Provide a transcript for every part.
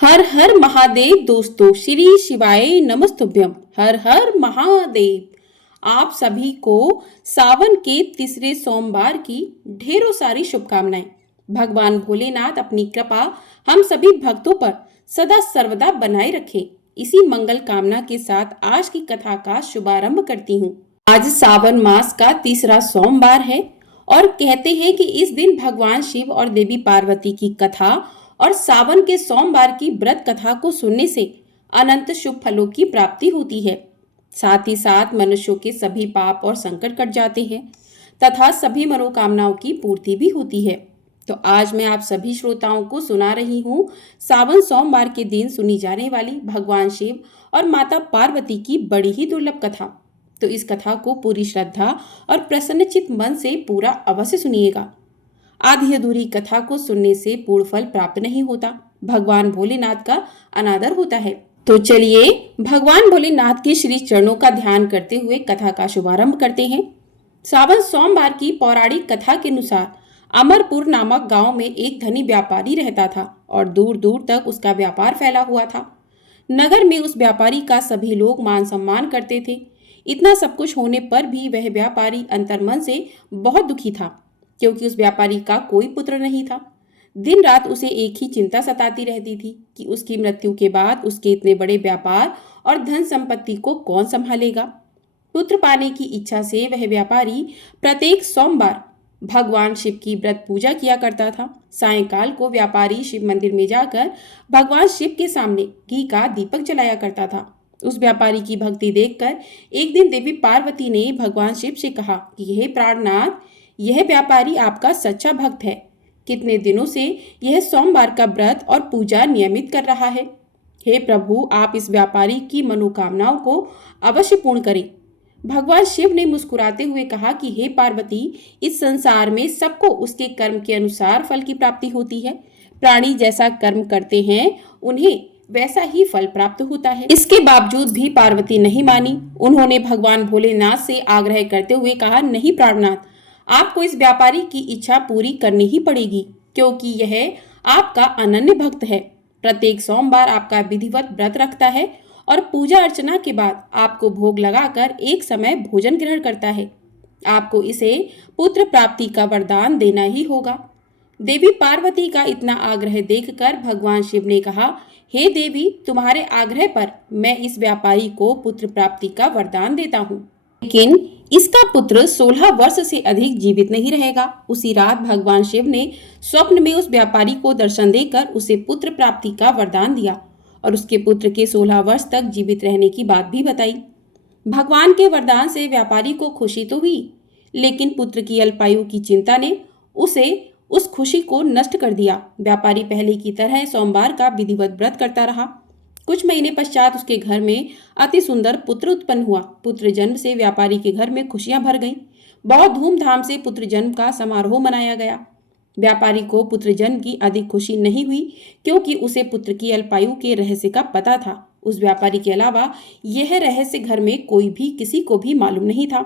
हर हर महादेव दोस्तों, श्री शिवाय नमस्तुभ्यम। हर हर महादेव। आप सभी को सावन के तीसरे सोमवार की ढेरों सारी शुभकामनाएं। भगवान भोलेनाथ अपनी कृपा हम सभी भक्तों पर सदा सर्वदा बनाए रखें। इसी मंगल कामना के साथ आज की कथा का शुभारंभ करती हूँ। आज सावन मास का तीसरा सोमवार है और कहते हैं कि इस दिन भगवान शिव और देवी पार्वती की कथा और सावन के सोमवार की व्रत कथा को सुनने से अनंत शुभ फलों की प्राप्ति होती है। साथ ही साथ मनुष्यों के सभी पाप और संकट कट जाते हैं तथा सभी मनोकामनाओं की पूर्ति भी होती है। तो आज मैं आप सभी श्रोताओं को सुना रही हूँ सावन सोमवार के दिन सुनी जाने वाली भगवान शिव और माता पार्वती की बड़ी ही दुर्लभ कथा। तो इस कथा को पूरी श्रद्धा और प्रसन्नचित मन से पूरा अवश्य सुनिएगा। आधी अधूरी कथा को सुनने से पूर्ण फल प्राप्त नहीं होता, भगवान भोलेनाथ का अनादर होता है। तो चलिए भगवान भोलेनाथ के श्री चरणों का ध्यान करते हुए कथा का शुभारंभ करते हैं। सावन सोमवार की पौराणिक कथा के अनुसार अमरपुर नामक गांव में एक धनी व्यापारी रहता था और दूर दूर तक उसका व्यापार फैला हुआ था। नगर में उस व्यापारी का सभी लोग मान सम्मान करते थे। इतना सब कुछ होने पर भी वह व्यापारी अंतर्मन से बहुत दुखी था, क्योंकि उस व्यापारी का कोई पुत्र नहीं था। दिन रात उसे एक ही चिंता सताती रहती थी कि उसकी मृत्यु के बाद उसके इतने बड़े व्यापार और धन संपत्ति को कौन संभालेगा। पुत्र पाने की इच्छा से वह व्यापारी प्रत्येक सोमवार भगवान शिव की व्रत पूजा किया करता था। सायंकाल को व्यापारी शिव मंदिर में जाकर भगवान शिव के सामने घी का दीपक जलाया करता था। उस व्यापारी की भक्ति देखकर एक दिन देवी पार्वती ने भगवान शिव से कहा कि हे प्राणनाथ, यह व्यापारी आपका सच्चा भक्त है। कितने दिनों से यह सोमवार का व्रत और पूजा नियमित कर रहा है। हे प्रभु, आप इस व्यापारी की मनोकामनाओं को अवश्य पूर्ण करें। भगवान शिव ने मुस्कुराते हुए कहा कि हे पार्वती, इस संसार में सबको उसके कर्म के अनुसार फल की प्राप्ति होती है। प्राणी जैसा कर्म करते हैं उन्हें वैसा ही फल प्राप्त होता है। इसके बावजूद भी पार्वती नहीं मानी। उन्होंने भगवान भोलेनाथ से आग्रह करते हुए कहा, नहीं प्राणनाथ, आपको इस व्यापारी की इच्छा पूरी करनी ही पड़ेगी, क्योंकि यह आपका अनन्य भक्त है। प्रत्येक सोमवार आपका विधिवत व्रत रखता है और पूजा अर्चना के बाद आपको भोग लगाकर एक समय भोजन ग्रहण करता है। आपको इसे पुत्र प्राप्ति का वरदान देना ही होगा। देवी पार्वती का इतना आग्रह देखकर भगवान शिव ने कहा, हे देवी, तुम्हारे आग्रह पर मैं इस व्यापारी को पुत्र प्राप्ति का वरदान देता हूँ, लेकिन इसका पुत्र 16 वर्ष से अधिक जीवित नहीं रहेगा। उसी रात भगवान शिव ने स्वप्न में उस व्यापारी को दर्शन देकर उसे पुत्र प्राप्ति का वरदान दिया और उसके पुत्र के 16 वर्ष तक जीवित रहने की बात भी बताई। भगवान के वरदान से व्यापारी को खुशी तो हुई, लेकिन पुत्र की अल्पायु की चिंता ने उसे उस खुशी को नष्ट कर दिया। व्यापारी पहले की तरह सोमवार का विधिवत व्रत करता रहा। कुछ महीने पश्चात उसके घर में अति सुंदर पुत्र उत्पन्न हुआ। पुत्र जन्म से व्यापारी के घर में खुशियां भर गईं। बहुत धूमधाम से पुत्र जन्म का समारोह मनाया गया। व्यापारी को पुत्र जन्म की अधिक खुशी नहीं हुई, क्योंकि उसे पुत्र की अल्पायु के रहस्य का पता था। उस व्यापारी के अलावा यह रहस्य घर में कोई भी किसी को भी मालूम नहीं था।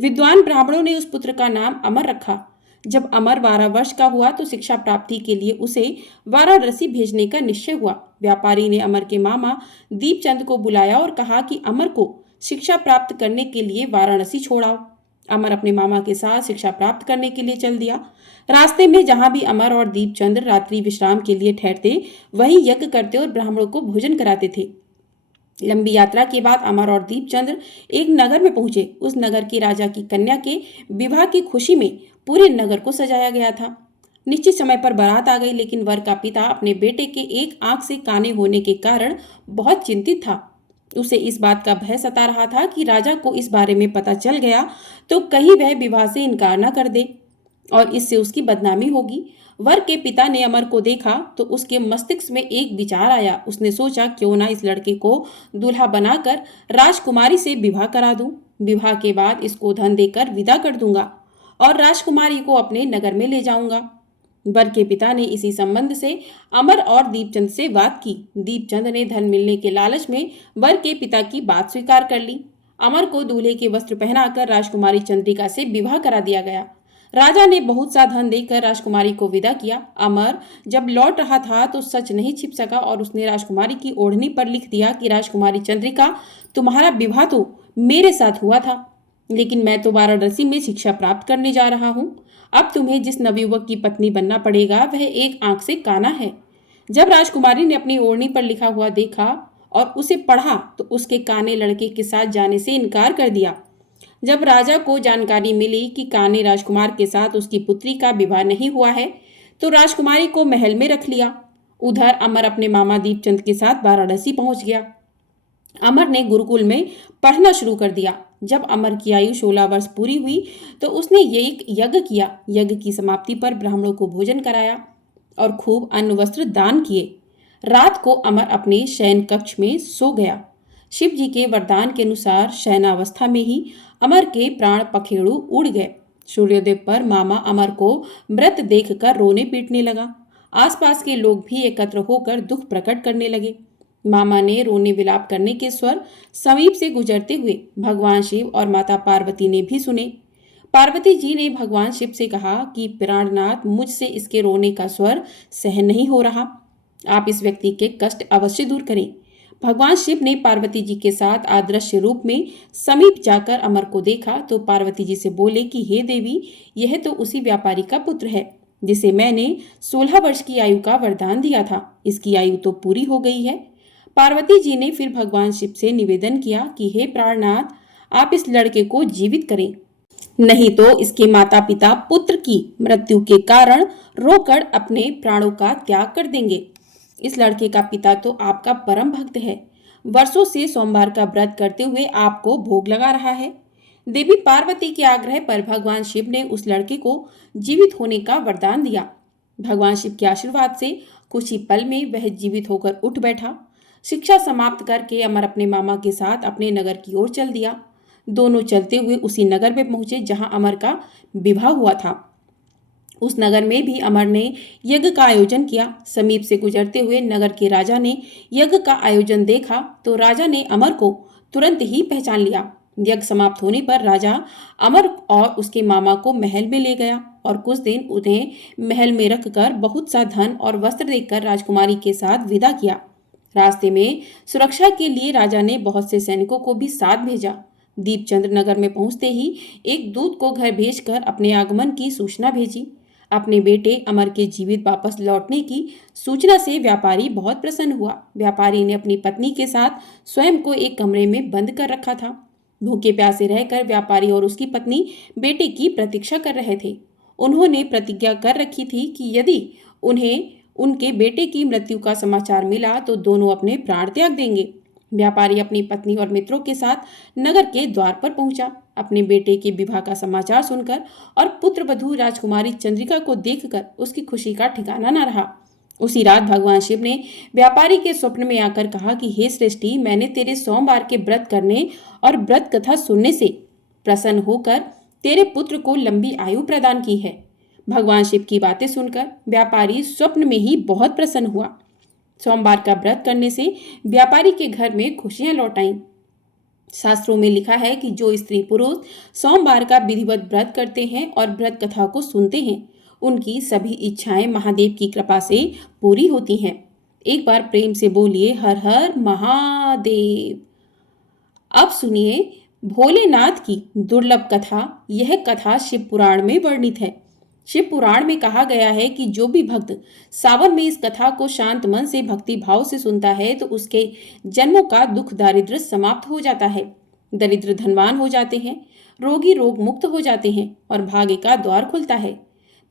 विद्वान ब्राह्मणों ने उस पुत्र का नाम अमर रखा। जब अमर 12 वर्ष का हुआ तो शिक्षा प्राप्ति के लिए उसे वाराणसी भेजने का निश्चय हुआ। व्यापारी ने अमर के मामा दीपचंद को बुलाया और कहा कि अमर को शिक्षा प्राप्त करने के लिए वाराणसी छोड़ाओ। अमर अपने मामा के साथ शिक्षा प्राप्त करने के लिए चल दिया। रास्ते में जहां भी अमर और दीपचंद रात्रि विश्राम के लिए ठहरते, वहीं यज्ञ करते और ब्राह्मणों को भोजन कराते थे। लंबी यात्रा के बाद अमर और दीपचंद्र एक नगर में पहुंचे। उस नगर के राजा की कन्या के विवाह की खुशी में पूरे नगर को सजाया गया था। निश्चित समय पर बारात आ गई, लेकिन वर का पिता अपने बेटे के एक आंख से काने होने के कारण बहुत चिंतित था। उसे इस बात का भय सता रहा था कि राजा को इस बारे में पता चल गया तो कहीं वह विवाह से इनकार न कर दे और इससे उसकी बदनामी होगी। वर के पिता ने अमर को देखा तो उसके मस्तिष्क में एक विचार आया। उसने सोचा, क्यों ना इस लड़के को दूल्हा बनाकर राजकुमारी से विवाह करा दूं। विवाह के बाद इसको धन देकर विदा कर दूंगा और राजकुमारी को अपने नगर में ले जाऊंगा। वर के पिता ने इसी संबंध से अमर और दीपचंद से बात की। दीपचंद ने धन मिलने के लालच में वर के पिता की बात स्वीकार कर ली। अमर को दूल्हे के वस्त्र पहनाकर राजकुमारी चंद्रिका से विवाह करा दिया गया। राजा ने बहुत सा धन देकर राजकुमारी को विदा किया। अमर जब लौट रहा था तो सच नहीं छिप सका और उसने राजकुमारी की ओढ़नी पर लिख दिया कि राजकुमारी चंद्रिका, तुम्हारा विवाह तो मेरे साथ हुआ था, लेकिन मैं तो वाराणसी में शिक्षा प्राप्त करने जा रहा हूँ। अब तुम्हें जिस नवयुवक की पत्नी बनना पड़ेगा वह एक आंख से काना है। जब राजकुमारी ने अपनी ओढ़नी पर लिखा हुआ देखा और उसे पढ़ा तो उसके काने लड़के के साथ जाने से इनकार कर दिया। जब राजा को जानकारी मिली कि काने राजकुमार के साथ उसकी पुत्री का विवाह नहीं हुआ है तो राजकुमारी को महल में रख लिया। उधर अमर अपने मामा दीपचंद के साथ वाराणसी पहुंच गया। अमर ने गुरुकुल में पढ़ना शुरू कर दिया। जब अमर की आयु 16 वर्ष पूरी हुई तो उसने ये एक यज्ञ किया। यज्ञ की समाप्ति पर ब्राह्मणों को भोजन कराया और खूब अन्न वस्त्र दान किए। रात को अमर अपने शयन कक्ष में सो गया। शिव जी के वरदान के अनुसार शयनावस्था में ही अमर के प्राण पखेरु उड़ गए। सूर्योदय पर मामा अमर को मृत देखकर रोने पीटने लगा। आसपास के लोग भी एकत्र होकर दुख प्रकट करने लगे। मामा ने रोने विलाप करने के स्वर समीप से गुजरते हुए भगवान शिव और माता पार्वती ने भी सुने। पार्वती जी ने भगवान शिव से कहा कि प्राणनाथ, मुझसे इसके रोने का स्वर सहन नहीं हो रहा, आप इस व्यक्ति के कष्ट अवश्य दूर करें। भगवान शिव ने पार्वती जी के साथ आदृश्य रूप में समीप जाकर अमर को देखा तो पार्वती जी से बोले कि हे देवी, यह तो उसी व्यापारी का पुत्र है जिसे मैंने 16 वर्ष की आयु का वरदान दिया था। इसकी आयु तो पूरी हो गई है। पार्वती जी ने फिर भगवान शिव से निवेदन किया कि हे प्राणनाथ, आप इस लड़के को जीवित करें, नहीं तो इसके माता पिता पुत्र की मृत्यु के कारण रोकर अपने प्राणों का त्याग कर देंगे। इस लड़के का पिता तो आपका परम भक्त है, वर्षों से सोमवार का व्रत करते हुए आपको भोग लगा रहा है। देवी पार्वती के आग्रह पर भगवान शिव ने उस लड़के को जीवित होने का वरदान दिया। भगवान शिव के आशीर्वाद से कुछ ही पल में वह जीवित होकर उठ बैठा। शिक्षा समाप्त करके अमर अपने मामा के साथ अपने नगर की ओर चल दिया। दोनों चलते हुए उसी नगर में पहुंचे जहां अमर का विवाह हुआ था। उस नगर में भी अमर ने यज्ञ का आयोजन किया। समीप से गुजरते हुए नगर के राजा ने यज्ञ का आयोजन देखा तो राजा ने अमर को तुरंत ही पहचान लिया। यज्ञ समाप्त होने पर राजा अमर और उसके मामा को महल में ले गया और कुछ दिन उन्हें महल में रखकर बहुत सा धन और वस्त्र देकर राजकुमारी के साथ विदा किया। रास्ते में सुरक्षा के लिए राजा ने बहुत से सैनिकों को भी साथ भेजा। दीपचंद्र नगर में पहुंचते ही एक दूत को घर भेजकर अपने आगमन की सूचना भेजी। अपने बेटे अमर के जीवित वापस लौटने की सूचना से व्यापारी बहुत प्रसन्न हुआ। व्यापारी ने अपनी पत्नी के साथ स्वयं को एक कमरे में बंद कर रखा था। भूखे प्यासे रहकर व्यापारी और उसकी पत्नी बेटे की प्रतीक्षा कर रहे थे। उन्होंने प्रतिज्ञा कर रखी थी कि यदि उन्हें उनके बेटे की मृत्यु का समाचार मिला तो दोनों अपने प्राण त्याग देंगे। व्यापारी अपनी पत्नी और मित्रों के साथ नगर के द्वार पर पहुंचा। अपने बेटे के विवाह का समाचार सुनकर और पुत्र वधू राजकुमारी चंद्रिका को देखकर उसकी खुशी का ठिकाना न रहा। उसी रात भगवान शिव ने व्यापारी के स्वप्न में आकर कहा कि हे श्रेष्ठी, मैंने तेरे सोमवार के व्रत करने और व्रत कथा सुनने से प्रसन्न होकर तेरे पुत्र को लंबी आयु प्रदान की है। भगवान शिव की बातें सुनकर व्यापारी स्वप्न में ही बहुत प्रसन्न हुआ। सोमवार का व्रत करने से व्यापारी के घर में खुशियां लौट आईं। शास्त्रों में लिखा है कि जो स्त्री पुरुष सोमवार का विधिवत व्रत करते हैं और व्रत कथा को सुनते हैं, उनकी सभी इच्छाएं महादेव की कृपा से पूरी होती हैं। एक बार प्रेम से बोलिए हर हर महादेव। अब सुनिए भोलेनाथ की दुर्लभ कथा। यह कथा शिव पुराण में वर्णित है। शिव पुराण में कहा गया है कि जो भी भक्त सावन में इस कथा को शांत मन से भक्ति भाव से सुनता है तो उसके जन्मों का दुख दारिद्र्य समाप्त हो जाता है, दरिद्र धनवान हो जाते हैं, रोगी रोग मुक्त हो जाते हैं और भाग्य का द्वार खुलता है।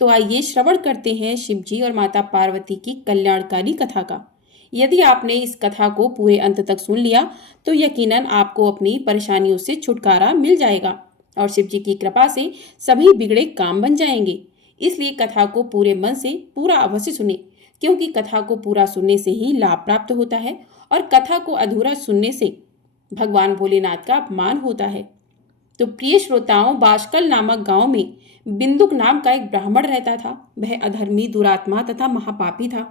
तो आइए श्रवण करते हैं शिव जी और माता पार्वती की कल्याणकारी कथा का। यदि आपने इस कथा को पूरे अंत तक सुन लिया तो यकीनन आपको अपनी परेशानियों से छुटकारा मिल जाएगा और शिव जी की कृपा से सभी बिगड़े काम बन जाएंगे। इसलिए कथा को पूरे मन से पूरा अवश्य सुने, क्योंकि कथा को पूरा सुनने से ही लाभ प्राप्त होता है और कथा को अधूरा सुनने से भगवान भोलेनाथ का अपमान होता है। तो प्रिय श्रोताओं, बाशकल नामक गांव में बिंदुक नाम का एक ब्राह्मण रहता था। वह अधर्मी, दुरात्मा तथा महापापी था।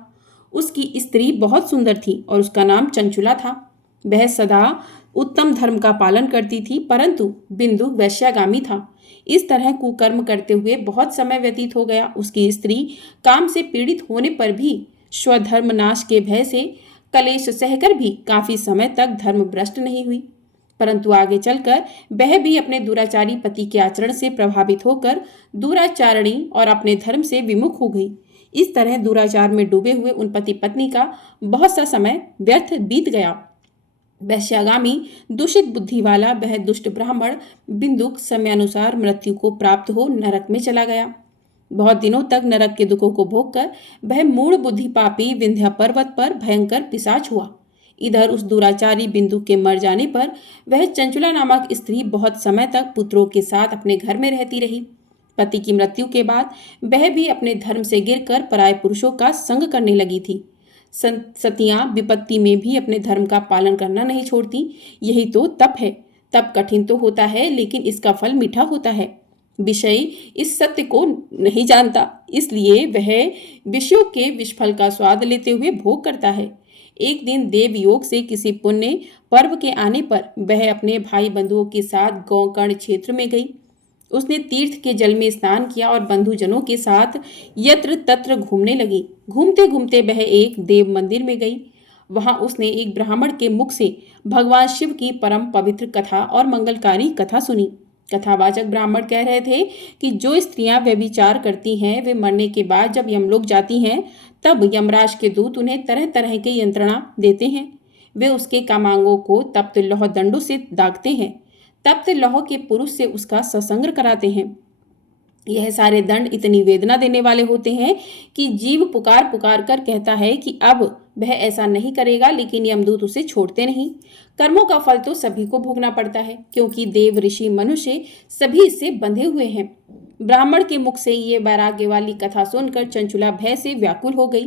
उसकी स्त्री बहुत सुंदर थी और उसका नाम चंचुला था। वह सदा उत्तम धर्म का पालन करती थी, परंतु बिंदु वैश्यागामी था। इस तरह कुकर्म करते हुए बहुत समय व्यतीत हो गया। उसकी स्त्री काम से पीड़ित होने पर भी स्वधर्म नाश के भय से कलेश सहकर भी काफी समय तक धर्म भ्रष्ट नहीं हुई। परंतु आगे चलकर वह भी अपने दुराचारी पति के आचरण से प्रभावित होकर दुराचारणी और अपने धर्म से विमुख हो गई। इस तरह दुराचार में डूबे हुए उन पति पत्नी का बहुत सा समय व्यर्थ बीत गया। वैश्यागामी दूषित बुद्धि वाला वह दुष्ट ब्राह्मण बिंदुक समयानुसार मृत्यु को प्राप्त हो नरक में चला गया। बहुत दिनों तक नरक के दुखों को भोगकर वह मूढ़ बुद्धि पापी विंध्या पर्वत पर भयंकर पिशाच हुआ। इधर उस दुराचारी बिंदु के मर जाने पर वह चंचुला नामक स्त्री बहुत समय तक पुत्रों के साथ अपने घर में रहती रही। पति की मृत्यु के बाद वह भी अपने धर्म से गिरकर पराये पुरुषों का संग करने लगी थी। सतियां विपत्ति में भी अपने धर्म का पालन करना नहीं छोड़ती। यही तो तप है। तप कठिन तो होता है, लेकिन इसका फल मीठा होता है। विषय इस सत्य को नहीं जानता, इसलिए वह विषयों के विषफल का स्वाद लेते हुए भोग करता है। एक दिन देव योग से किसी पुण्य पर्व के आने पर वह अपने भाई बंधुओं के साथ गोकर्ण क्षेत्र में गई। उसने तीर्थ के जल में स्नान किया और बंधुजनों के साथ यत्र तत्र घूमने लगी। घूमते घूमते वह एक देव मंदिर में गई। वहां उसने एक ब्राह्मण के मुख से भगवान शिव की परम पवित्र कथा और मंगलकारी कथा सुनी। कथावाचक ब्राह्मण कह रहे थे कि जो स्त्रियां व्यभिचार करती हैं, वे मरने के बाद जब यमलोक जाती हैं, तब यमराज के दूत उन्हें तरह तरह की यंत्रणा देते हैं। वे उसके कामांगों को तप्त लौह दंडों से दागते हैं। तप्त लौह के पुरुष से उसका सत्संग कराते हैं। यह सारे दंड इतनी वेदना देने वाले होते हैं कि जीव पुकार पुकार कर कहता है कि अब वह ऐसा नहीं करेगा, लेकिन यमदूत उसे छोड़ते नहीं। कर्मों का फल तो सभी को भोगना पड़ता है, क्योंकि देव ऋषि मनुष्य सभी इससे बंधे हुए हैं। ब्राह्मण के मुख से ये वैराग्य वाली कथा सुनकर चंचुला भय से व्याकुल हो गई।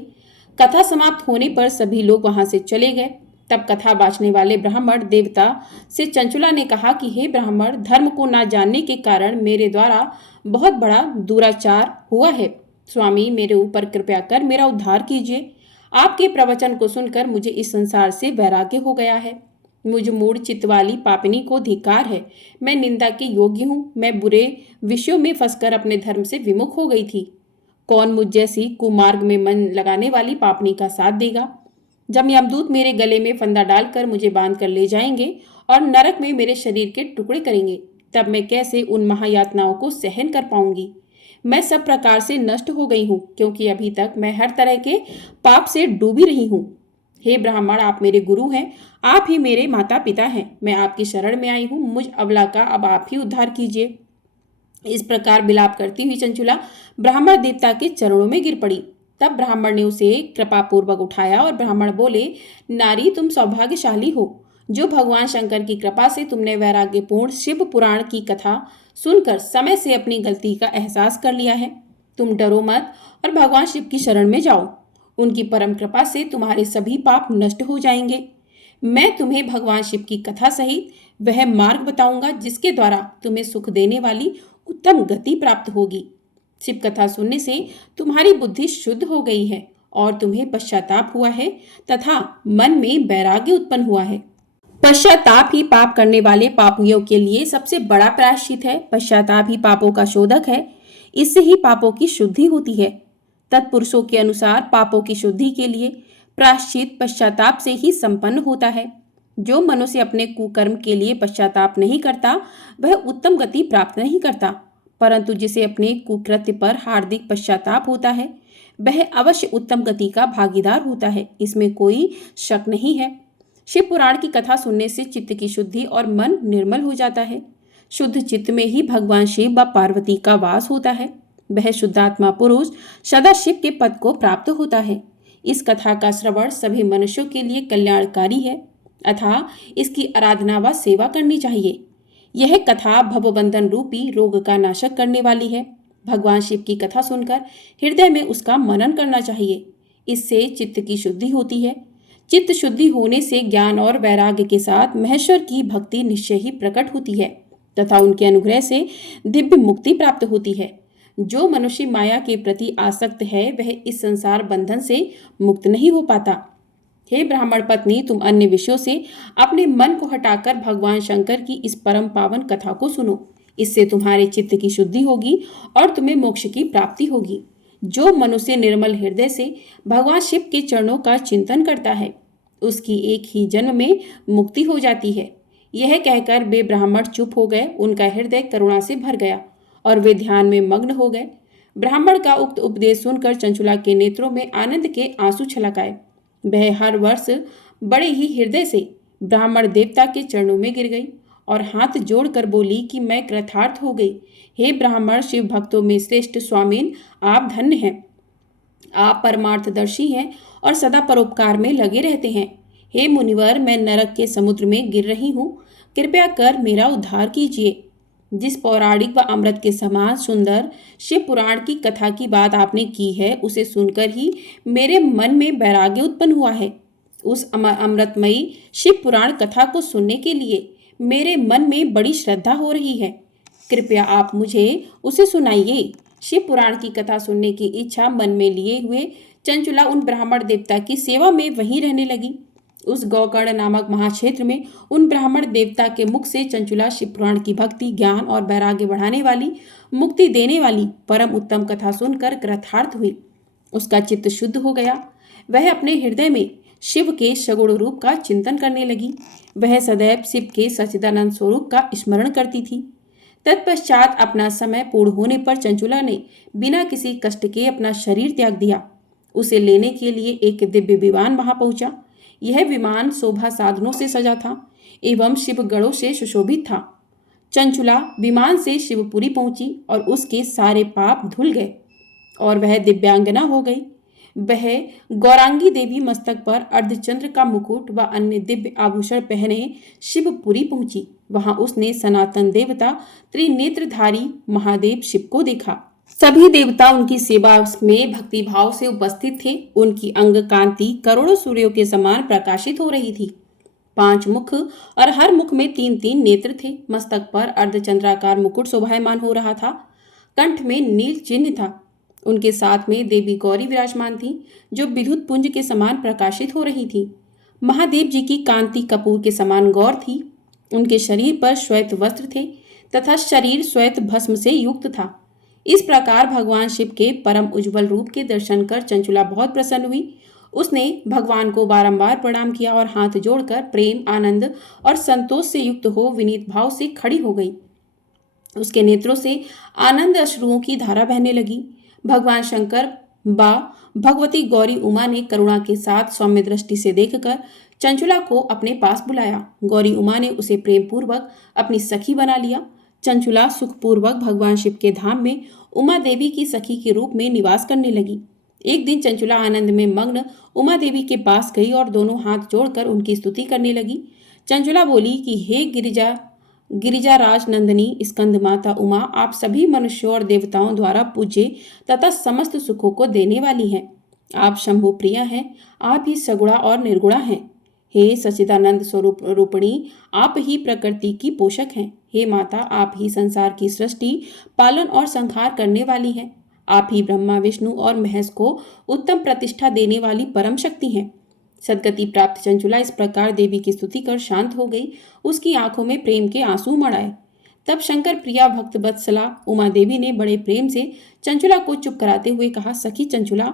कथा समाप्त होने पर सभी लोग वहां से चले गए। तब कथा बाँचने वाले ब्राह्मण देवता से चंचुला ने कहा कि हे ब्राह्मण, धर्म को ना जानने के कारण मेरे द्वारा बहुत बड़ा दुराचार हुआ है। स्वामी, मेरे ऊपर कृपया कर मेरा उद्धार कीजिए। आपके प्रवचन को सुनकर मुझे इस संसार से वैराग्य हो गया है। मुझ मूढ़ चित्त वाली पापिनी को धिक्कार है। मैं निंदा के योग्य हूँ। मैं बुरे विषयों में फंसकर अपने धर्म से विमुख हो गई थी। कौन मुझ जैसी कुमार्ग में मन लगाने वाली पापिनी का साथ देगा? जब यमदूत मेरे गले में फंदा डालकर मुझे बांध कर ले जाएंगे और नरक में मेरे शरीर के टुकड़े करेंगे, तब मैं कैसे उन महायातनाओं को सहन कर पाऊंगी? मैं सब प्रकार से नष्ट हो गई हूँ, क्योंकि अभी तक मैं हर तरह के पाप से डूबी रही हूँ। हे ब्राह्मण, आप मेरे गुरु हैं, आप ही मेरे माता पिता हैं। मैं आपकी शरण में आई हूँ। मुझ अबला का अब आप ही उद्धार कीजिए। इस प्रकार विलाप करती हुई चंचुला ब्राह्मण देवता के चरणों में गिर पड़ी। तब ब्राह्मण ने उसे कृपापूर्वक उठाया और ब्राह्मण बोले, नारी, तुम सौभाग्यशाली हो जो भगवान शंकर की कृपा से तुमने वैराग्यपूर्ण शिव पुराण की कथा सुनकर समय से अपनी गलती का एहसास कर लिया है। तुम डरो मत और भगवान शिव की शरण में जाओ। उनकी परम कृपा से तुम्हारे सभी पाप नष्ट हो जाएंगे। मैं तुम्हें भगवान शिव की कथा सहित वह मार्ग बताऊंगा जिसके द्वारा तुम्हें सुख देने वाली उत्तम गति प्राप्त होगी। शिव कथा सुनने से तुम्हारी बुद्धि शुद्ध हो गई है और तुम्हें पश्चाताप हुआ है तथा मन में वैराग्य उत्पन्न हुआ है। पश्चाताप ही पाप करने वाले पापियों के लिए सबसे बड़ा प्रायश्चित है। पश्चाताप ही पापों का शोधक है। इससे ही पापों की शुद्धि होती है। तत्पुरुषों के अनुसार पापों की शुद्धि के लिए प्रायश्चित पश्चाताप से ही संपन्न होता है। जो मनुष्य अपने कुकर्म के लिए पश्चाताप नहीं करता, वह उत्तम गति प्राप्त नहीं करता, परंतु जिसे अपने कुकृत्य पर हार्दिक पश्चाताप होता है, वह अवश्य उत्तम गति का भागीदार होता है। इसमें कोई शक नहीं है। शिव पुराण की कथा सुनने से चित्त की शुद्धि और मन निर्मल हो जाता है। शुद्ध चित्त में ही भगवान शिव व पार्वती का वास होता है। वह शुद्धात्मा पुरुष सदा शिव के पद को प्राप्त होता है। इस कथा का श्रवण सभी मनुष्यों के लिए कल्याणकारी है, अतः इसकी आराधना व सेवा करनी चाहिए। यह कथा भवबंधन रूपी रोग का नाशक करने वाली है। भगवान शिव की कथा सुनकर हृदय में उसका मनन करना चाहिए। इससे चित्त की शुद्धि होती है। चित्त शुद्धि होने से ज्ञान और वैराग्य के साथ महेश्वर की भक्ति निश्चय ही प्रकट होती है तथा उनके अनुग्रह से दिव्य मुक्ति प्राप्त होती है। जो मनुष्य माया के प्रति आसक्त है, वह इस संसार बंधन से मुक्त नहीं हो पाता। हे ब्राह्मण पत्नी, तुम अन्य विषयों से अपने मन को हटाकर भगवान शंकर की इस परम पावन कथा को सुनो। इससे तुम्हारे चित्त की शुद्धि होगी और तुम्हें मोक्ष की प्राप्ति होगी। जो मनुष्य निर्मल हृदय से भगवान शिव के चरणों का चिंतन करता है, उसकी एक ही जन्म में मुक्ति हो जाती है। यह कहकर वे ब्राह्मण चुप हो गए। उनका हृदय करुणा से भर गया और वे ध्यान में मग्न हो गए। ब्राह्मण का उक्त उपदेश सुनकर चंचुला के नेत्रों में आनंद के आंसू छलक आए। वह हर वर्ष बड़े ही हृदय से ब्राह्मण देवता के चरणों में गिर गई और हाथ जोड़कर बोली कि मैं कृतार्थ हो गई। हे ब्राह्मण शिव भक्तों में श्रेष्ठ स्वामीन, आप धन्य हैं। आप परमार्थदर्शी हैं और सदा परोपकार में लगे रहते हैं। हे मुनिवर, मैं नरक के समुद्र में गिर रही हूँ, कृपया कर मेरा उद्धार कीजिए। जिस पौराणिक व अमृत के समान सुंदर शिव पुराण की कथा की बात आपने की है, उसे सुनकर ही मेरे मन में वैराग्य उत्पन्न हुआ है। उस अमृतमयी शिव पुराण कथा को सुनने के लिए मेरे मन में बड़ी श्रद्धा हो रही है। कृपया आप मुझे उसे सुनाइए। शिव पुराण की कथा सुनने की इच्छा मन में लिए हुए चंचुला उन ब्राह्मण देवता की सेवा में वहीं रहने लगी। उस गौकर्ण नामक महाक्षेत्र में उन ब्राह्मण देवता के मुख से चंचुला शिव पुराण की भक्ति, ज्ञान और वैराग्य बढ़ाने वाली, मुक्ति देने वाली परम उत्तम कथा सुनकर कृतार्थ हुई। उसका चित्त शुद्ध हो गया। वह अपने हृदय में शिव के सगुण रूप का चिंतन करने लगी। वह सदैव शिव के सच्चिदानंद स्वरूप का स्मरण करती थी। तत्पश्चात अपना समय पूर्ण होने पर चंचुला ने बिना किसी कष्ट के अपना शरीर त्याग दिया। उसे लेने के लिए एक दिव्य विमान वहां पहुंचा। यह विमान शोभा साधनों से सजा था एवं शिव गणों से सुशोभित था। चंचुला विमान से शिवपुरी पहुंची और उसके सारे पाप धुल गए और वह दिव्यांगना हो गई। वह गौरांगी देवी मस्तक पर अर्धचंद्र का मुकुट व अन्य दिव्य आभूषण पहने शिवपुरी पहुंची। वहां उसने सनातन देवता त्रिनेत्रधारी महादेव शिव को देखा। सभी देवता उनकी सेवा में भक्ति भाव से उपस्थित थे। उनकी अंग कांति करोड़ों सूर्यों के समान प्रकाशित हो रही थी। 5 मुख और हर मुख में 3-3 नेत्र थे। मस्तक पर अर्धचंद्राकार मुकुट शोभायमान हो रहा था। कंठ में नील चिन्ह था। उनके साथ में देवी गौरी विराजमान थी, जो विद्युत पुंज के समान प्रकाशित हो रही थी। महादेव जी की कांति कपूर के समान गौर थी। उनके शरीर पर श्वेत वस्त्र थे तथा शरीर श्वेत भस्म से युक्त था। इस प्रकार भगवान शिव के परम उज्जवल रूप के दर्शन कर चंचुला बहुत प्रसन्न हुई। उसने भगवान को बारंबार प्रणाम किया और हाथ जोड़कर प्रेम, आनंद और संतोष से युक्त हो विनीत भाव से खड़ी हो गई। उसके नेत्रों से आनंद अश्रुओं की धारा बहने लगी। भगवान शंकर बा भगवती गौरी उमा ने करुणा के साथ सौम्य दृष्टि से देखकर चंचुला को अपने पास बुलाया। गौरी उमा ने उसे प्रेम पूर्वक अपनी सखी बना लिया। चंचुला सुखपूर्वक भगवान शिव के धाम में उमा देवी की सखी के रूप में निवास करने लगी। एक दिन चंचुला आनंद में मग्न उमा देवी के पास गई और दोनों हाथ जोड़कर उनकी स्तुति करने लगी। चंचुला बोली कि हे गिरिजाराज नंदिनी स्कंद माता उमा, आप सभी मनुष्यों और देवताओं द्वारा पूज्य तथा समस्त सुखों को देने वाली हैं। आप शंभु प्रिया हैं। आप ही सगुणा और निर्गुणा हैं। हे सच्चिदानंद स्वरूप रूपिणी, आप ही प्रकृति की पोषक हैं। हे माता, आप ही संसार की सृष्टि, पालन और संहार करने वाली हैं। आप ही ब्रह्मा, विष्णु और महेश को उत्तम प्रतिष्ठा देने वाली परम शक्ति हैं। सदगति प्राप्त चंचुला इस प्रकार देवी की स्तुति कर शांत हो गई। उसकी आंखों में प्रेम के आंसू उमड़ आए। तब शंकर प्रिया भक्त वत्सला उमा देवी ने बड़े प्रेम से चंचुला को चुप कराते हुए कहा, सखी चंचुला,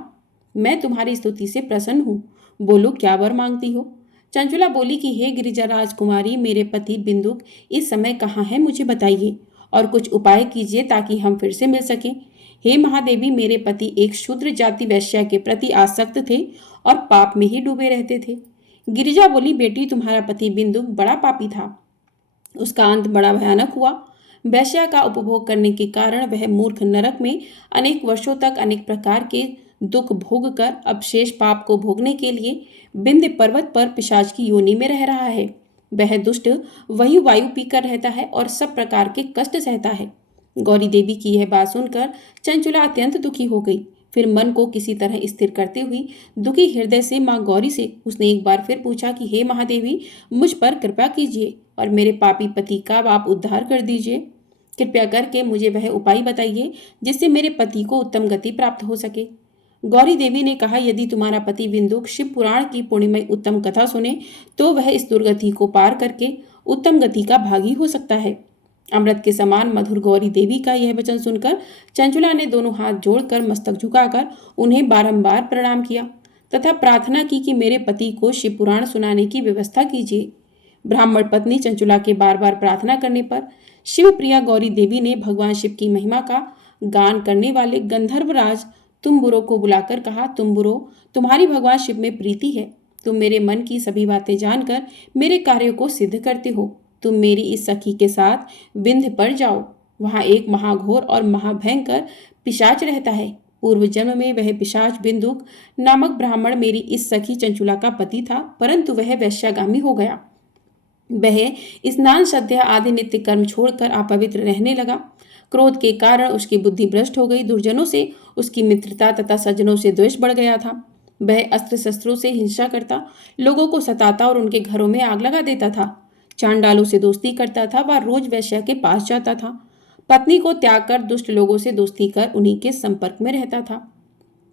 मैं तुम्हारी स्तुति से प्रसन्न हूँ। बोलो, क्या वर मांगती हो? चंचुला बोली कि हे गिरिजा राजकुमारी, मेरे पति बिंदुक इस समय कहाँ है, मुझे बताइए और कुछ उपाय कीजिए ताकि हम फिर से मिल सकें। हे महादेवी, मेरे पति एक शूद्र जाति वैश्या के प्रति आसक्त थे और पाप में ही डूबे रहते थे। गिरिजा बोली, बेटी, तुम्हारा पति बिंदुक बड़ा पापी था। उसका अंत बड़ा भयानक हुआ। वैश्या का उपभोग करने के कारण वह मूर्ख नरक में अनेक वर्षों तक अनेक प्रकार के दुख भोग कर अब शेष पाप को भोगने के लिए विंध्य पर्वत पर पिशाच की योनि में रह रहा है। वह दुष्ट वही वायु पीकर रहता है और सब प्रकार के कष्ट सहता है। गौरी देवी की यह बात सुनकर चंचुला अत्यंत दुखी हो गई। फिर मन को किसी तरह स्थिर करते हुए दुखी हृदय से माँ गौरी से उसने एक बार फिर पूछा कि हे महादेवी, मुझ पर कृपा कीजिए और मेरे पापी पति का आप उद्धार कर दीजिए। कृपया करके मुझे वह उपाय बताइए जिससे मेरे पति को उत्तम गति प्राप्त हो सके। गौरी देवी ने कहा, यदि तुम्हारा पति बिंदुक शिव पुराण की पूर्णिमय उत्तम कथा सुने तो वह इस दुर्गति को पार करके उत्तम गति का भागी हो सकता है। अमृत के समान मधुर गौरी देवी का यह वचन सुनकर चंचुला ने दोनों हाथ जोड़कर मस्तक झुकाकर उन्हें बारंबार प्रणाम किया तथा प्रार्थना की कि मेरे पति को शिव पुराण सुनाने की व्यवस्था कीजिए। ब्राह्मण पत्नी चंचुला के बार बार प्रार्थना करने पर शिव प्रिया गौरी देवी ने भगवान शिव की महिमा का गान करने वाले गंधर्वराज तुम्बुरो को बुलाकर कहा, तुम्बुरो, तुम्हारी भगवान शिव में प्रीति है। तुम मेरे मन की सभी बातें जानकर मेरे कार्यों को सिद्ध करते हो। तुम मेरी इस सखी के साथ विंध्य पर जाओ। वहां एक महाघोर और महाभयंकर पिशाच रहता है। पूर्व जन्म में वह पिशाच बिंदुक नामक ब्राह्मण मेरी इस सखी चंचुला का पति था, परंतु वह वैश्यागामी हो गया। वह स्नान सद्या आदि नित्य कर्म छोड़कर अपवित्र रहने लगा। क्रोध के कारण उसकी बुद्धि भ्रष्ट हो गई। दुर्जनों से उसकी मित्रता तथा सज्जनों से द्वेष बढ़ गया था। वह अस्त्र शस्त्रों से हिंसा करता, लोगों को सताता और उनके घरों में आग लगा देता था। चांडालों से दोस्ती करता था। वह रोज वैश्या के पास जाता था। पत्नी को त्याग कर दुष्ट लोगों से दोस्ती कर उन्हीं के संपर्क में रहता था।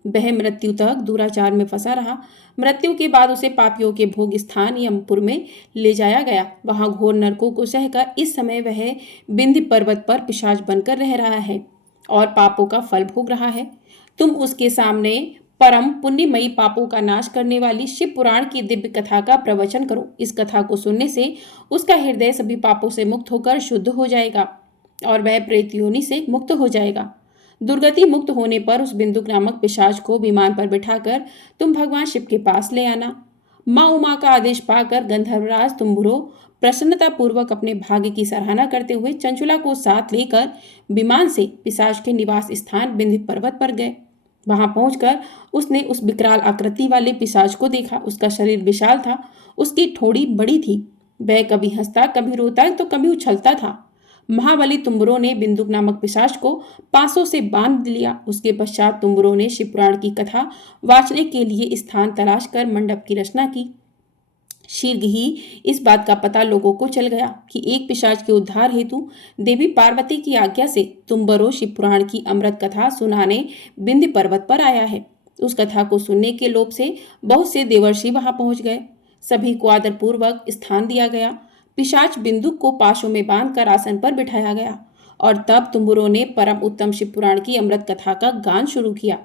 वह मृत्यु तक दुराचार में फंसा रहा। मृत्यु के बाद उसे पापियों के भोग स्थान यमपुर में ले जाया गया। वहां घोर नरकों को सहकर इस समय वह विंध्य पर्वत पर पिशाच बनकर रह रहा है और पापों का फल भोग रहा है। तुम उसके सामने परम पुण्यमयी पापों का नाश करने वाली शिव पुराण की दिव्य कथा का प्रवचन करो। इस कथा को सुनने से उसका हृदय सभी पापों से मुक्त होकर शुद्ध हो जाएगा और वह प्रेत योनि से मुक्त हो जाएगा। दुर्गति मुक्त होने पर उस बिंदुक नामक पिशाच को विमान पर बिठाकर तुम भगवान शिव के पास ले आना। माँ उमा का आदेश पाकर गंधर्वराज तुम्बुरो प्रसन्नता पूर्वक अपने भाग्य की सराहना करते हुए चंचुला को साथ लेकर विमान से पिशाच के निवास स्थान विंध्य पर्वत पर गए। वहां पहुंचकर उसने उस विकराल आकृति वाले पिशाच को देखा। उसका शरीर विशाल था, उसकी ठोड़ी बड़ी थी। वह कभी हंसता, कभी रोता तो कभी उछलता था। महाबली तुम्बुरो ने बिंदुक नामक पिशाच को पासों से बांध लिया। उसके पश्चात तुम्बुरो ने शिव पुराण की कथा वाचने के लिए स्थान तलाश कर मंडप की रचना की। शीघ्र ही इस बात का पता लोगों को चल गया कि एक पिशाच के उद्धार हेतु देवी पार्वती की आज्ञा से तुम्बुरो शिव पुराण की अमृत कथा सुनाने विंध्य पर्वत पर आया है। उस कथा को सुनने के लोभ से बहुत से देवर्षि वहां पहुंच गए। सभी को आदरपूर्वक स्थान दिया गया। पिशाच बिंदुक को पाशों में बांधकर आसन पर बिठाया गया और तब तुम्बुरो ने परम उत्तम शिव पुराण की अमृत कथा का गान शुरू किया।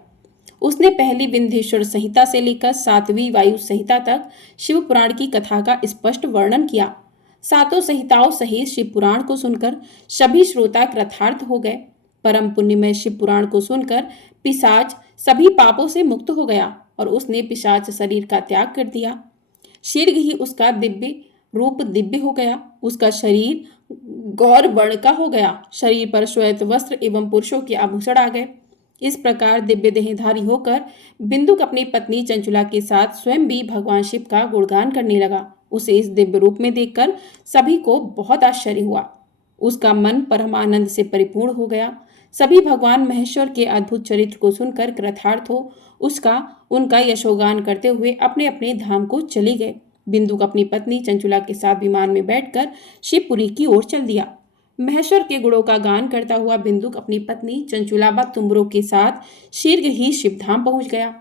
उसने पहली विंध्येश्वर संहिता से लेकर 7वीं वायु संहिता तक शिव पुराण की कथा का स्पष्ट वर्णन किया। सातों संहिताओं सहित शिव पुराण को सुनकर सभी श्रोता कृतार्थ हो गए। परम पुण्यमय शिव पुराण को सुनकर पिशाच सभी पापों से मुक्त हो गया और उसने पिशाच शरीर का त्याग कर दिया। शीघ्र ही उसका दिव्य रूप दिव्य हो गया। उसका शरीर गौर वर्ण का हो गया। शरीर पर श्वेत वस्त्र एवं पुरुषों के आभूषण आ गए। इस प्रकार दिव्य देहधारी होकर बिंदुक अपनी पत्नी चंचुला के साथ स्वयं भी भगवान शिव का गुणगान करने लगा। उसे इस दिव्य रूप में देखकर सभी को बहुत आश्चर्य हुआ। उसका मन परमानंद से परिपूर्ण हो गया। सभी भगवान महेश्वर के अद्भुत चरित्र को सुनकर कृतार्थ हो उनका यशोगान करते हुए अपने अपने धाम को चले गए। बिंदुक अपनी पत्नी चंचुला के साथ विमान में बैठकर शिवपुरी की ओर चल दिया। महेश्वर के गुणों का गान करता हुआ बिंदुक अपनी पत्नी चंचुला व तुम्बुरो के साथ शीघ्र ही शिवधाम पहुंच गया।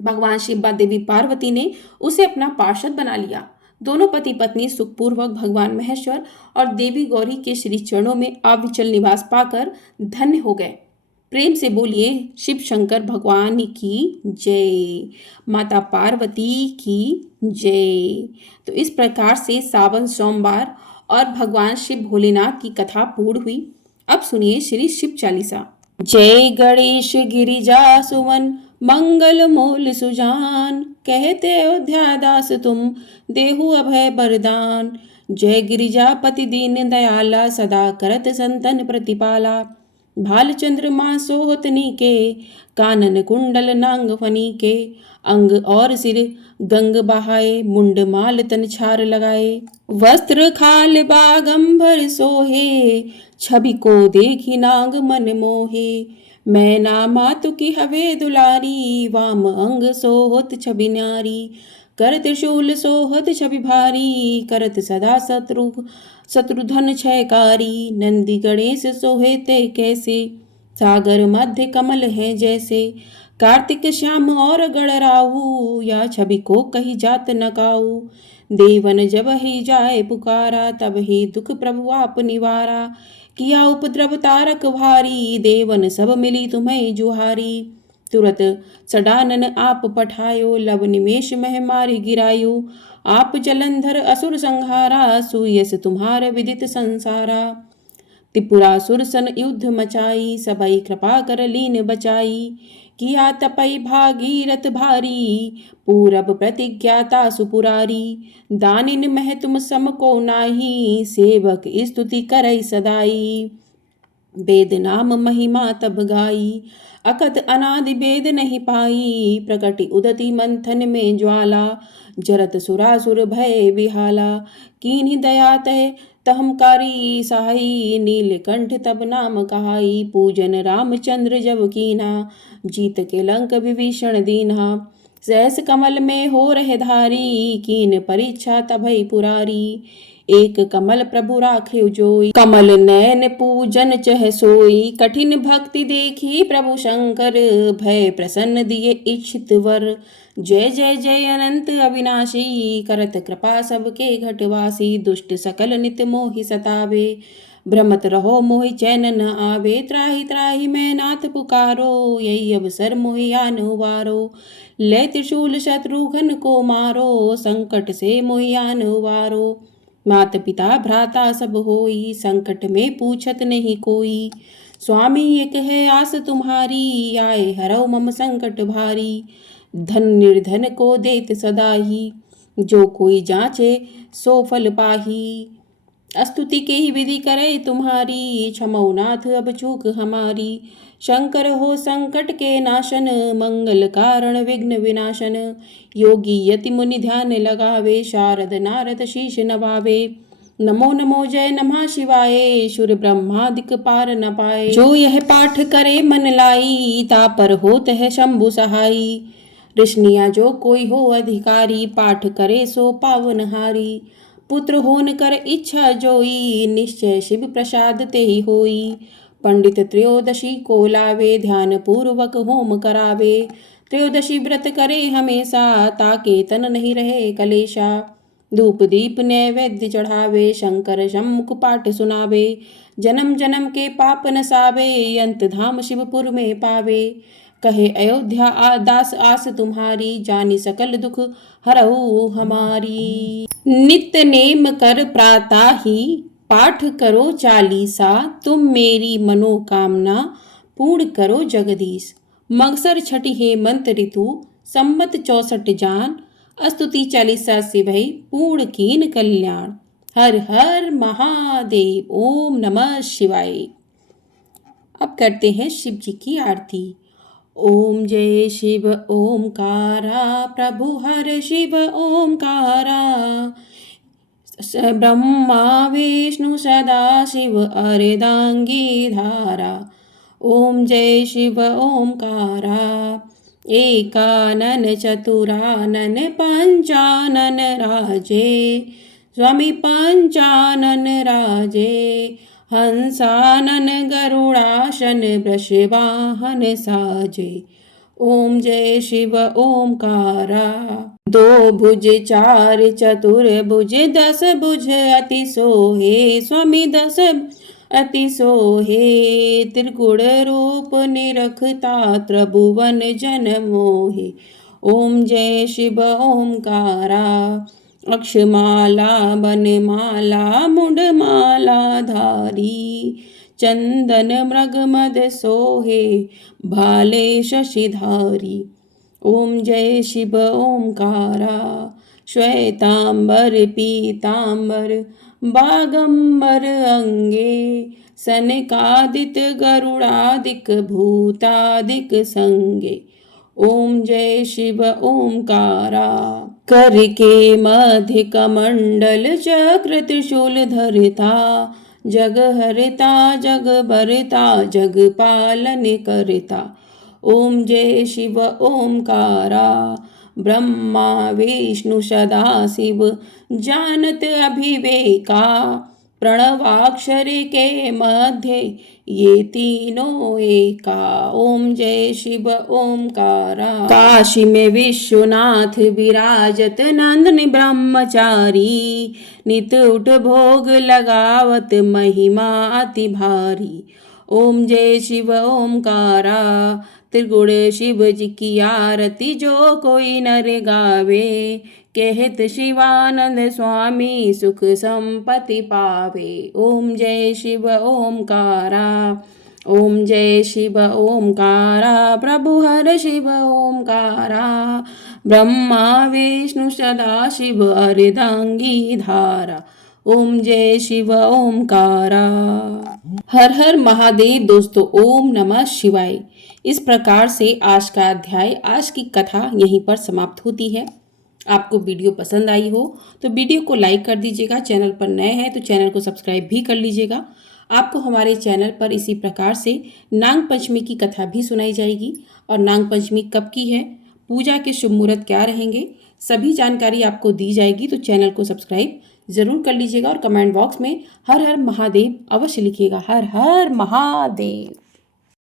भगवान शिव व देवी पार्वती ने उसे अपना पार्षद बना लिया। दोनों पति पत्नी सुखपूर्वक भगवान महेश्वर और देवी गौरी के श्री चरणों में अविचल निवास पाकर धन्य हो गए। प्रेम से बोलिए शिव शंकर भगवान की जय, माता पार्वती की जय। तो इस प्रकार से सावन सोमवार और भगवान शिव भोलेनाथ की कथा पूर्ण हुई। अब सुनिए श्री शिव चालीसा। जय गणेश गिरिजा सुमन मंगल मूल सुजान, कहते अयोध्या दास तुम देहु अभय वरदान। जय गिरिजापति दीन दयाला, सदा करत संतन प्रतिपाला। भाल चंद्रमा सोहतनी के, कानन कुंडल नांग फनी के। अंग और सिर गंग बहाए, मुंड माल तन छार लगाए। वस्त्र खाल बागंबर सोहे, छवि को देखी नाग मन मोहे। मैना मातु की हवे दुलारी, वाम अंग सोहत छवि नारी। कर त्रिशूल सोहत छवि भारी, करत सदा शत्रुधन क्षयकारी। नंदी गणेश सोहे ते कैसे, सागर मध्य कमल है जैसे। कार्तिक श्याम और गणराहु, या छवि को कही जात न काऊ। देवन जब ही जाए पुकारा, तब ही दुख प्रभु आप निवारा। किया उपद्रव तारक भारी, देवन सब मिली तुम्हें जुहारी। तुरत सडानन आप पठायो, लव निमेष मह मारि गिरायो। आप जलंधर असुर संहारा, सुयस तुम्हार विदित संसारा। त्रिपुरासुर सन युद्ध मचाई, सबई कृपा कर लीन बचाई। किया तपई भागीरथ भारी, पूरब प्रतिज्ञाता सुपुरारी। दानिन मह तुम सम को नाही, सेवक स्तुति करई सदाई। वेद नाम महिमा तब गाई, अकथ अनादि वेद नहीं पाई। प्रकटि उदति मंथन में ज्वाला, जरत सुरासुर भय विहाला। कीन्ही दया तह तहमकारी सहाई, नीलकंठ तब नाम कहाई। पूजन रामचंद्र जब कीन्हा, जीत के लंक विभीषण दीन्हा। सहस कमल में हो रहे धारी, कीन परीक्षा तभई पुरारी। एक कमल प्रभु राखे जोई, कमल नयन पूजन चह सोई। कठिन भक्ति देखी प्रभु शंकर, भय प्रसन्न दिए इच्छित वर। जय जय जय अनंत अविनाशी, करत कृपा सबके घटवासी। दुष्ट सकल नित मोहि सतावे, भ्रमत रहो मोहि चैन न आवे। त्राहि त्राहि मैं नाथ पुकारो, यही अवसर मोहि आन उबारो। ले त्रिशूल शत्रुघ्न को मारो, संकट से मोहि आन उबारो। मात पिता भ्राता सब होई, संकट में पूछत नहीं कोई। स्वामी एक है आस तुम्हारी, आए हरौ मम संकट भारी। धन निर्धन को देत सदाही, जो कोई जांचे सो फल पाही। स्तुति के ही विधि करे तुम्हारी, क्षमौ नाथ अब चूक हमारी। शंकर हो संकट के नाशन, मंगल कारण विघ्न विनाशन। योगी यति मुनि ध्यान लगावे, शारद नारद शीश नवावे। नमो नमो जय नमः शिवाय, सुर ब्रह्मादिक पार न पाए। जो यह पाठ करे मन लाई, तापर होत है शंभु सहाई। ऋषनिया जो कोई हो अधिकारी, पाठ करे सो पावन हारी। पुत्र होन कर इच्छा जोई, निश्चय शिव प्रसाद ते ही होई। पंडित त्रयोदशी को लावे, ध्यान पूर्वक होम करावे। त्रयोदशी व्रत करे हमेशा, ताके तन नहीं रहे कलेशा। धूप दीप नैवेद्य चढ़ावे, शंकर सम्मुख पाठ सुनावे। जन्म जन्म के पाप नसावे, अंत धाम शिवपुर में पावे। कहे अयोध्या दास आस तुम्हारी, जानी सकल दुख हरहु हमारी। नित्य नेम कर प्राता ही, पाठ करो चालीसा। तुम मेरी मनोकामना पूर्ण करो जगदीश। मगसर छठी हेमंत ऋतु, संमत 64 जान। स्तुति चालीसा से भई पूर्ण कीन कल्याण। हर हर महादेव। ओम नमः शिवाय। अब करते हैं शिव जी की आरती। ओम जय शिव ओमकारा, प्रभु हर शिव ओमकारा। ब्रह्मा विष्णु सदा शिव अर्धांगी धारा। ओम जय शिव ओमकारा। एकानन चतुरानन पंचानन राजे, स्वामी पंचानन राजे। हंसानन गरुड़ासन वृषवाहन साजे। ओम जय शिव ओमकारा। दो भुज चार चतुर भुज, 10 भुज अति सोहे। स्वामी 10 अति सोहे। त्रिगुण रूप निरखता, त्रिभुवन जन मोहे। ओम जय शिव ओमकारा। अक्षमाला बनमाला मुंडमाला धारी। चंदन मृग मद सोहे, भाले शशिधारी। ओम जय शिव ओमकारा। श्वेतांबर पीतांबर बागंबर अंगे। सनकादिक गरुड़ादिक भूतादिक संगे। ओम जय शिव ओमकारा। करके मध्य कमंडल चक्र त्रिशूल धरता। जग हरता जग भरता, जग पालन करता। ओम जय शिव ओमकारा। ब्रह्मा विष्णु सदा शिव, जानत अभिवेका। प्रणवाक्षर के मध्य ये तीनों एका। ओम जय शिव ओमकारा। काशी में विश्वनाथ विराजत नंदन ब्रह्मचारी, नित उठ भोग लगावत महिमा अति भारी। ओम जय शिव ओमकारा। त्रिगुण शिव जी की आरती जो कोई नर गावे, कहत शिवानंद स्वामी सुख संपत्ति पावे। ओम जय शिव ओमकारा। ओम जय शिव ओमकारा। प्रभु हर शिव ओमकारा। ब्रह्मा विष्णु सदा शिव अर्धांगी धारा। ओम जय शिव ओमकारा। हर हर महादेव। दोस्तों, ओम नमः शिवाय। इस प्रकार से आज का अध्याय, आज की कथा यहीं पर समाप्त होती है। आपको वीडियो पसंद आई हो तो वीडियो को लाइक कर दीजिएगा। चैनल पर नए हैं तो चैनल को सब्सक्राइब भी कर लीजिएगा। आपको हमारे चैनल पर इसी प्रकार से नाग पंचमी की कथा भी सुनाई जाएगी। और नाग पंचमी कब की है, पूजा के शुभ मुहूर्त क्या रहेंगे, सभी जानकारी आपको दी जाएगी। तो चैनल को सब्सक्राइब जरूर कर लीजिएगा और कमेंट बॉक्स में हर हर महादेव अवश्य लिखिएगा। हर हर महादेव।